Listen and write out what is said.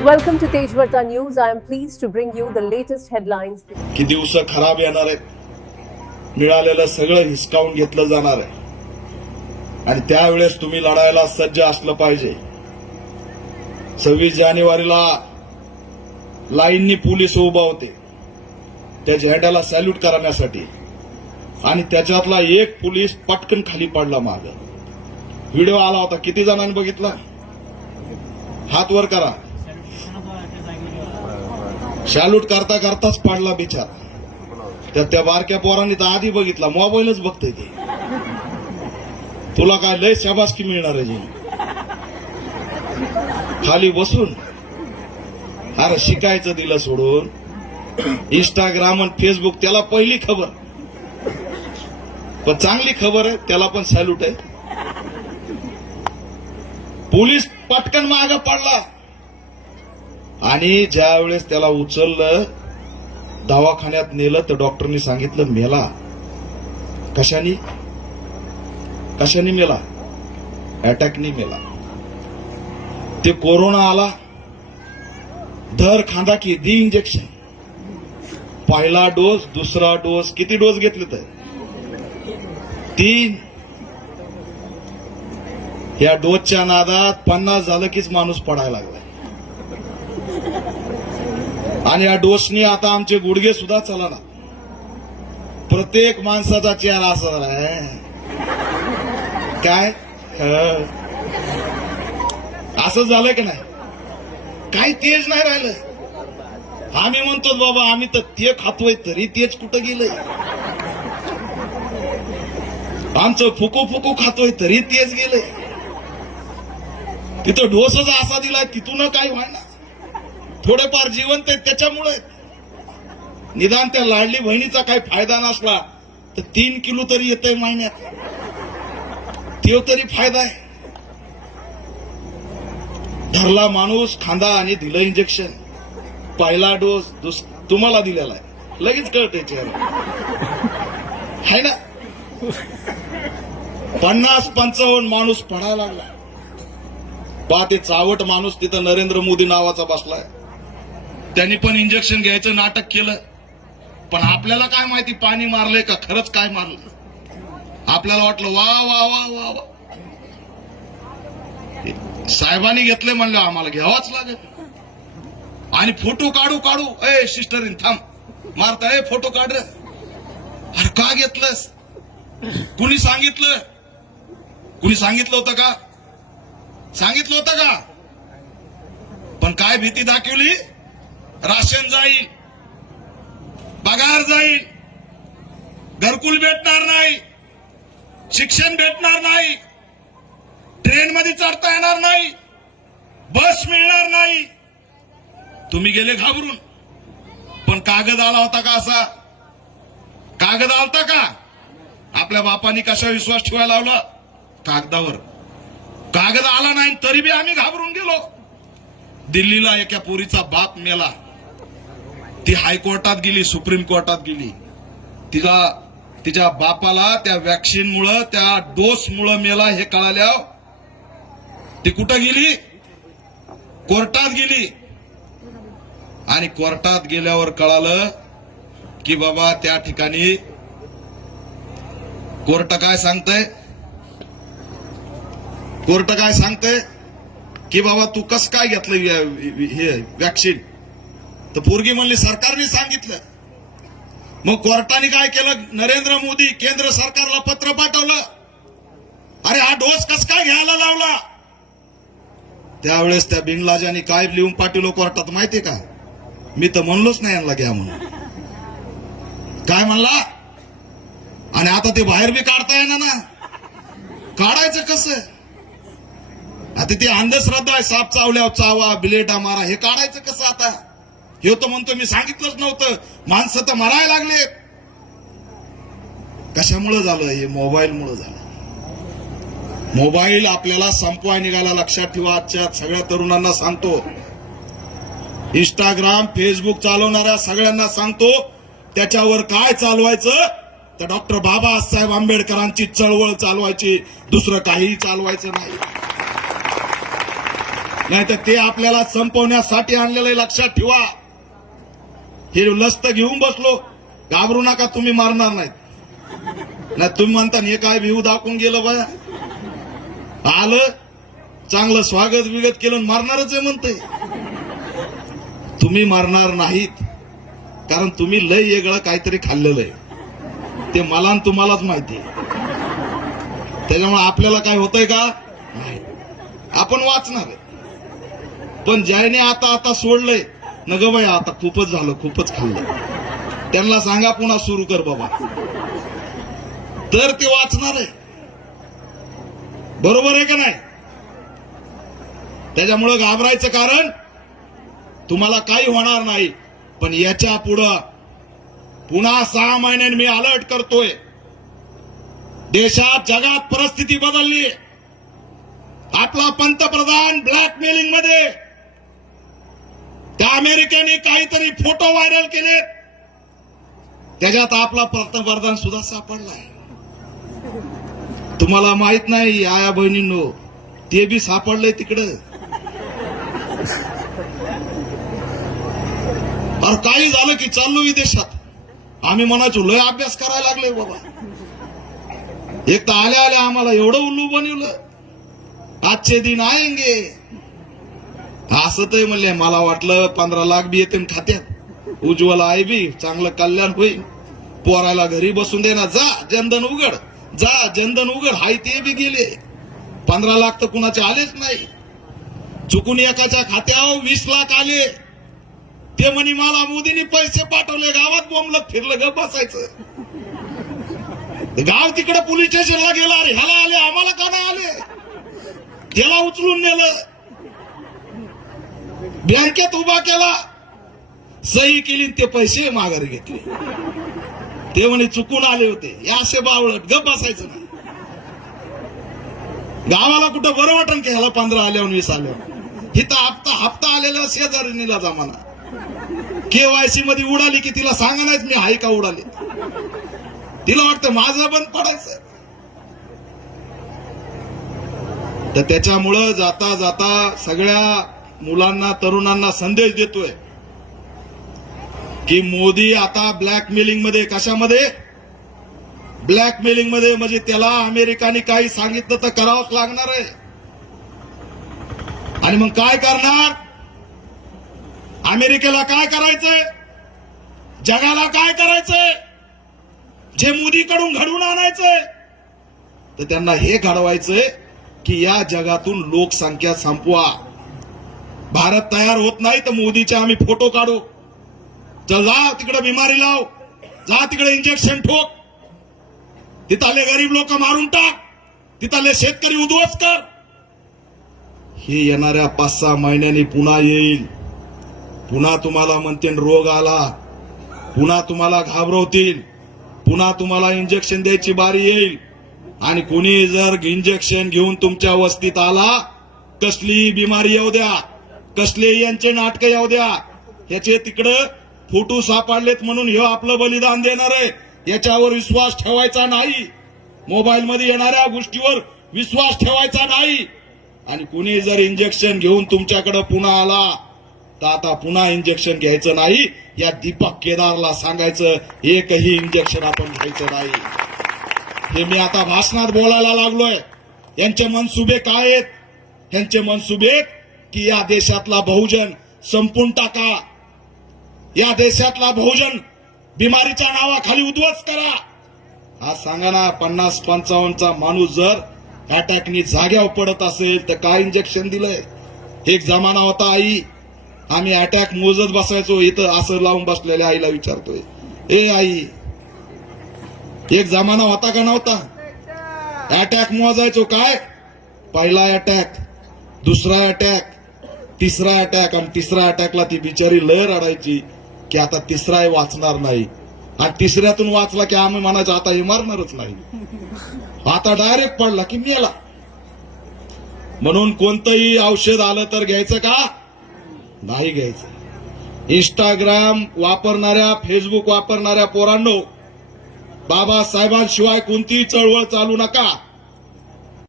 Welcome to Tejwarta News. I am pleased to bring you the latest headlines. की दिवस खराब येणार आहेत. मिळालेलं सगळं हिसकावून घेतलं जाणार आहे. आणि त्यावेळेस तुम्ही लढायला सज्ज असलं पाहिजे. सव्वीस जानेवारीला लाईननी पोलीस उभा होते. त्या झेंड्याला सॅल्यूट करण्यासाठी. आणि त्याच्यातला एक पोलीस पटकन खाली पडला माग. व्हिडिओ आला होता. किती जणांनी बघितला? हात वर करा. सॅल्यूट करता करताच पडला बिचारा. तर त्या बारक्या पोरांनी तर आधी बघितला मोबाईलच बघते ते. तुला काय लय शाबासकी मिळणार आहे जी खाली बसून. अरे शिकायचं दिलं सोडून. इंस्टाग्राम आणि फेसबुक त्याला पहिली खबर. पण चांगली खबर आहे त्याला पण सॅल्यूट आहे. पोलीस पटकन माग पडला. आणि ज्या वेळेस त्याला उचललं दवाखान्यात नेलं तर डॉक्टरनी सांगितलं मेला. कशानी? कशानी मेला? अटॅकनी मेला. ते कोरोना आला. दर खांदा की दी इंजेक्शन पहिला डोस दुसरा डोस किती डोस घेतले तर? तीन. या डोसच्या नादात पन्नास झालं कीच माणूस पडायला लागला आणि या डोसनी आता आमचे गुडघे सुद्धा चला प्रत्येक माणसाचा चेहरा असा झालाय काय? असं झालं की नाही? काही तेज नाही राहिलं. आम्ही म्हणतो बाबा आम्ही तर ते खातोय तरी तेज कुठं गेलंय? आमचं फुकू फुकू खातोय तरी तेज गेलंय. तिथं ढोसच असा दिलाय तिथून काही व्हायना. थोडेफार जिवंत आहेत त्याच्यामुळे निदान त्या लाडली बहिणीचा काही फायदा नसला तर तीन किलो तरी येते महिन्यात. तो तरी फायदा आहे. धरला माणूस खांदा आणि दिलं इंजेक्शन पहिला डोस दुस तुम्हाला दिलेला आहे. लगेच कळते चेहरा. है ना? पन्नास पंचावन्न माणूस पडायला लागला पहा ते चावट माणूस तिथं नरेंद्र मोदी नावाचा बसलाय. त्यांनी पण इंजेक्शन घ्यायचं नाटक केलं. पण आपल्याला काय माहिती पाणी मारलंय का? खरंच काय मारलं? आपल्याला वाटलं वा वा वा वा वा. साहेबांनी घेतले म्हणलं आम्हाला घ्यावाच लागेल. आणि फोटो काढू काढू. ए सिस्टरीन थांब. मारता ए फोटो काढ अरे का घेतलंस? कुणी सांगितलं? कुणी सांगितलं होतं का? सांगितलं होतं का? पण काय भीती दाखवली? राशन जाईल पगार जाईल घरकुल भेटणार नाही शिक्षण भेटणार नाही ट्रेन मध्ये चढता येणार नाही बस मिळणार नाही. तुम्ही गेले घाबरून. पण कागद आला होता का असा? कागद आलता का? आपल्या बापानी कशा विश्वास ठेवायला लावला? कागदावर. कागद आला नाही तरी बी आम्ही घाबरून गेलो. दिल्लीला एका पोरीचा बाप मेला. ती हायकोर्टात गेली सुप्रीम कोर्टात गेली. तिला तिच्या बापाला त्या वॅक्सिन मुळे त्या डोस मुळे मेला हे कळाल्या ती कुठं गेली? कोर्टात गेली. आणि कोर्टात गेल्यावर कळालं की बाबा त्या ठिकाणी कोर्ट काय सांगतय? कोर्ट काय सांगतय? की बाबा तू कस काय घेतलं हे वॅक्सिन तर पोरगी म्हणली सरकारने सांगितलं. मग कोर्टाने काय केलं? नरेंद्र मोदी केंद्र सरकारला पत्र पाठवलं. अरे हा डोस कस काय घ्यायला लावला? त्यावेळेस त्या बिनलाजाने काय लिहून पाठवलं कोर्टात माहितीये का? मी तर म्हणलोच नाही यांना घ्या म्हणून. काय म्हणला? आणि आता ते बाहेर बी काढता येणार ना. काढायचं कस? आता ती अंधश्रद्धा आहे साप चावल्यावर चावा बिलेटा मारा हे काढायचं कसं आता? हे तर म्हणतो मी सांगितलंच नव्हतं. माणसं तर मरायला लागलेत. कशामुळं झालं? हे मोबाईलमुळं झालं. मोबाईल आपल्याला संपवाय निघायला लक्षात ठेवा. आजच्या सगळ्या तरुणांना सांगतो. इंस्टाग्राम फेसबुक चालवणाऱ्या सगळ्यांना सांगतो त्याच्यावर काय चालवायचं? तर डॉक्टर बाबासाहेब आंबेडकरांची चळवळ चालवायची. दुसरं काहीही चालवायचं नाही. नाही तर ते आपल्याला संपवण्यासाठी आणलेलं लक्षात ठेवा. हे लस्त घेऊन बसलो. घाबरू नका तुम्ही मारणार नाहीत. नाही तुम्ही म्हणता हे काय भिऊ दाखवून गेलं बाया आलं चांगलं स्वागत विगत केलं मारणारच आहे म्हणते तुम्ही मारणार नाहीत कारण तुम्ही लय वेगळं काहीतरी खाल्लेलं आहे. ते मला तुम्हालाच माहिती आहे. त्याच्यामुळे आपल्याला काय होतंय का? नाही. आपण वाचणार पण ज्याने आता आता सोडलंय न ग बाई आता खूपच झालं खूपच खाल्लं. त्यांना सांगा पुन्हा सुरू कर बाबा. तर ते वाचणार आहे. बरोबर आहे का नाही? त्याच्यामुळं घाबरायचं कारण तुम्हाला काही होणार नाही पण याच्या पुढं पुन्हा सहा महिन्यांनी मी अलर्ट करतोय. देशात जगात परिस्थिती बदलली आपला पंतप्रधान ब्लॅकमेलिंगमध्ये त्या अमेरिकेने काहीतरी फोटो व्हायरल केले. त्याच्यात आपला पंतप्रधान सुद्धा सापडलाय. तुम्हाला माहीत नाही आया बहिणींनो ते बी सापडलंय तिकडं. अरे काही झालं की चाललो विदेशात. आम्ही म्हणायचो लय अभ्यास करायला लागले बाबा. एक तर आल्या आल्या आम्हाला एवढं उल्लू बनवलं. आजचे दिन आयंगे असं तर म्हणले मला वाटलं पंधरा लाख बी येते खात्यात. उज्ज्वला आहे बी चांगलं कल्याण होईल. पोरायला घरी बसून दे ना जा जनधन उघड. जा जनधन उघड हाय ते बी गेले. पंधरा लाख तर कुणाचे आलेच नाही. चुकून एकाच्या खात्यावर वीस लाख आले. ते म्हणे मला मोदींनी पैसे पाठवले गावात बोंबलत फिरलं ग बसायचं. गाव तिकडे पोलीस स्टेशनला गेला अरे ह्याला आले आम्हाला का नाही आले? त्याला उचलून नेलं. बँकेत उभा केला. सही केली आणि ते पैसे माघारी घेतले. ते म्हणे चुकून आले होते. या असे बावळत गप बसायचं नाही. गावाला कुठं बरं वाटन की ह्याला पंधरा आल्यावर वीस आल्यावर. इथं हप्ता हप्ता आलेला शेजारीनीला जमाना. केवायसी मध्ये उडाली की तिला सांगा नाहीच मी हाय का उडाली? तिला वाटतं माझं पण पडायचं तर त्याच्यामुळं जाता जाता सगळ्या मुलांना तरुणांना संदेश देतोय की मोदी आता ब्लॅकमेलिंगमध्ये कशामध्ये? ब्लॅकमेलिंगमध्ये म्हणजे त्याला अमेरिकाने काही सांगितलं तर करावंच लागणार आहे. आणि मग काय करणार? अमेरिकेला काय करायचंय? जगाला काय करायचंय? जे मोदीकडून घडवून आणायचंय. तर त्यांना हे घडवायचंय की या जगातून लोकसंख्या संपवा. भारत तयार होत नाही तर मोदीचे आम्ही फोटो काढू. चल जा तिकडे बिमारी लाव. जा तिकडे इंजेक्शन ठोक. तिथले गरीब लोक मारून टाक. तिथले शेतकरी उद्ध्वस्त कर. हे येणाऱ्या पाच सहा महिन्यांनी पुन्हा येईल. पुन्हा तुम्हाला म्हणतील रोग आला. पुन्हा तुम्हाला घाबरवतील. पुन्हा तुम्हाला इंजेक्शन द्यायची बारी येईल. आणि कुणी जर इंजेक्शन घेऊन तुमच्या वस्तीत आला कसली बिमारी येऊ द्या. कसले यांचे नाटक येऊ द्या. ह्याचे तिकडं फोटो सापडलेत म्हणून हे आपलं बलिदान देणार आहे. याच्यावर विश्वास ठेवायचा नाही. मोबाईल मध्ये येणाऱ्या गोष्टीवर विश्वास ठेवायचा नाही. आणि कुणी जर इंजेक्शन घेऊन तुमच्याकडे पुन्हा आला तर आता पुन्हा इंजेक्शन घ्यायचं नाही. या दीपक केदारला सांगायचं एकही इंजेक्शन आपण घ्यायचं नाही. हे मी आता भाषणात बोलायला लागलोय. यांचे मनसुबे काय आहेत? यांचे मनसुबे की या देशातला बहुजन संपून टाका. या देशातला बहुजन बिमारीच्या नावाखाली उद्ध्वस्त करा. आज सांगा ना पन्नास पंचावन्नचा माणूस जर अटॅकनी जाग्यावर पडत असेल तर काय इंजेक्शन दिलंय? एक जमाना होता आई. आम्ही अटॅक मोजत बसायचो इथं असं लावून बसलेल्या आईला विचारतोय. ए आई. एक जमाना होता का नव्हता? अटॅक मोजायचो काय? पहिला अटॅक दुसरा अटॅक तिसरा अटॅक आणि तिसऱ्या अटॅकला ती बिचारी लय रडायची की आता तिसरा वाचणार नाही. आणि तिसऱ्यातून वाचला की आम्ही म्हणायचं आता हे मारणारच नाही. आता डायरेक्ट पडला की मेला. म्हणून कोणतंही औषध आलं तर घ्यायचं का? नाही घ्यायचं. इंस्टाग्राम वापरणाऱ्या फेसबुक वापरणाऱ्या पोरांनो बाबासाहेबांशिवाय कोणतीही चळवळ चालू नका.